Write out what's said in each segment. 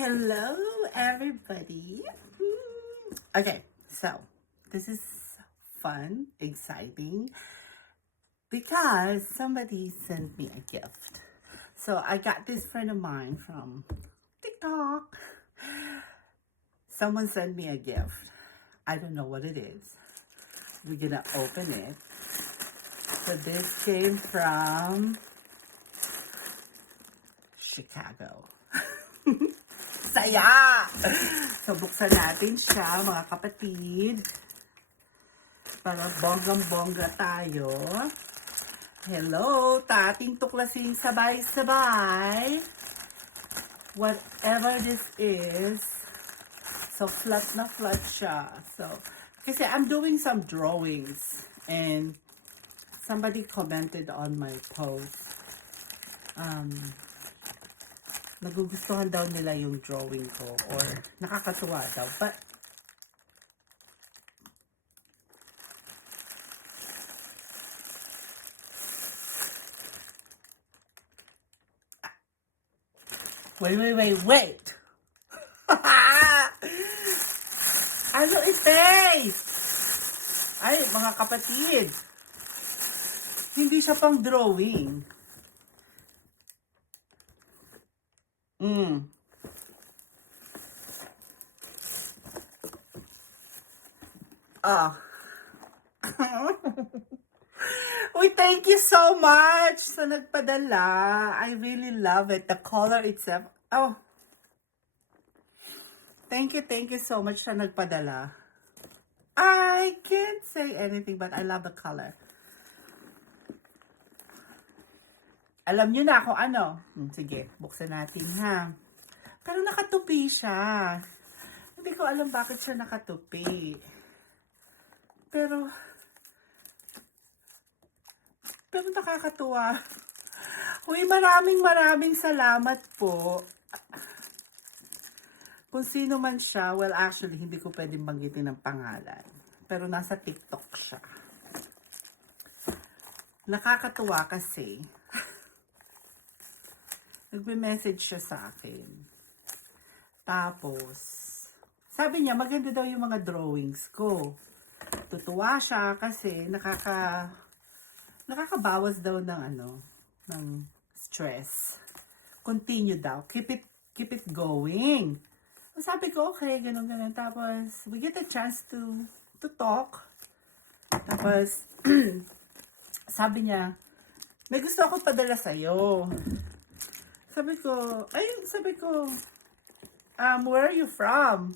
Hello, everybody. Okay, so this is fun, exciting, because somebody sent me a gift. So I got this friend of mine from TikTok. Someone sent me a gift. I don't know what it is. We're gonna open it. So this came from Chicago. Saya! So, buksan natin siya, mga kapatid. Para bonggang-bongga tayo. Hello! Tating tuklasin sabay-sabay. Whatever this is. So, flat na flat siya. So, kasi I'm doing some drawings. And somebody commented on my post. Nagugustuhan daw nila yung drawing ko or nakakatuwa daw. But, wait! Ano ite? Ay, mga kapatid. Hindi siya pang drawing. Uy, thank you so much sa nagpadala. I really love it. The color itself. Oh. Thank you so much sa nagpadala. I can't say anything but I love the color. Alam nyo na kung ano. Sige, buksan natin ha. Pero nakatupi siya. Hindi ko alam bakit siya nakatupi. Pero nakakatuwa. Uy, maraming salamat po. Kung sino man siya, well actually, hindi ko pwedeng banggitin ng pangalan. Pero nasa TikTok siya. Nakakatuwa kasi. Nagme-message siya sa akin. Tapos, sabi niya, maganda daw yung mga drawings ko. Tutuwa siya kasi nakakabawas daw ng stress. Continue daw. Keep it going. Sabi ko, okay, ganun. Tapos, we get a chance to talk. Tapos, sabi niya, may gusto ako padala sa'yo. Sabi ko, where are you from?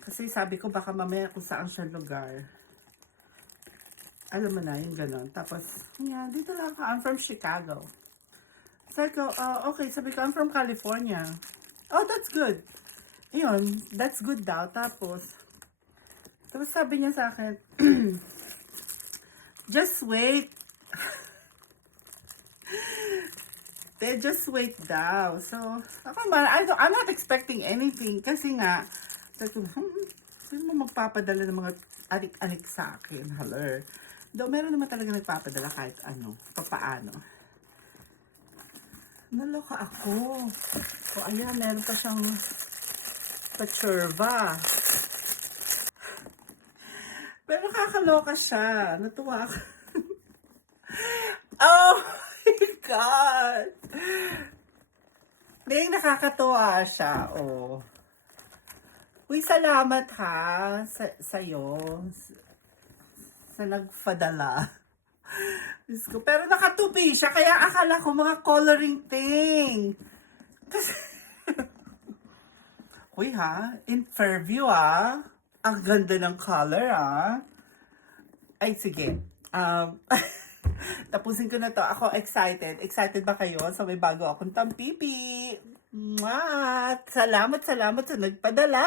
Kasi sabi ko, baka mamaya kung saan siya lugar. Alam mo na, yung gano'n. Tapos, yeah, dito lang ako. I'm from Chicago. Sabi ko, okay. Sabi ko, I'm from California. Oh, that's good. Ayun, that's good daw. Tapos sabi niya sa akin, just wait. Just wait daw. So, I'm not expecting anything. Kasi nga, sabi ko, sino mo magpapadala ng mga anik-anik sa akin? Hello. Though, meron naman talaga nagpapadala kahit papaano. Naloka ako. O, ayan, meron pa siyang pachurva. Pero kakaloka siya. Natuwa ako. Oh my God! Dahil nakakatuwa siya. Oh. Uy, salamat ha sa'yo. Sa nagpadala. Pero nakatupi siya. Kaya akala ko mga coloring thing. Kasi uy ha, in Fairview ang ganda ng color Ay sige, tapusin ko na to. Ako excited. Excited ba kayo? So may bago akong tampipi. Salamat sa nagpadala.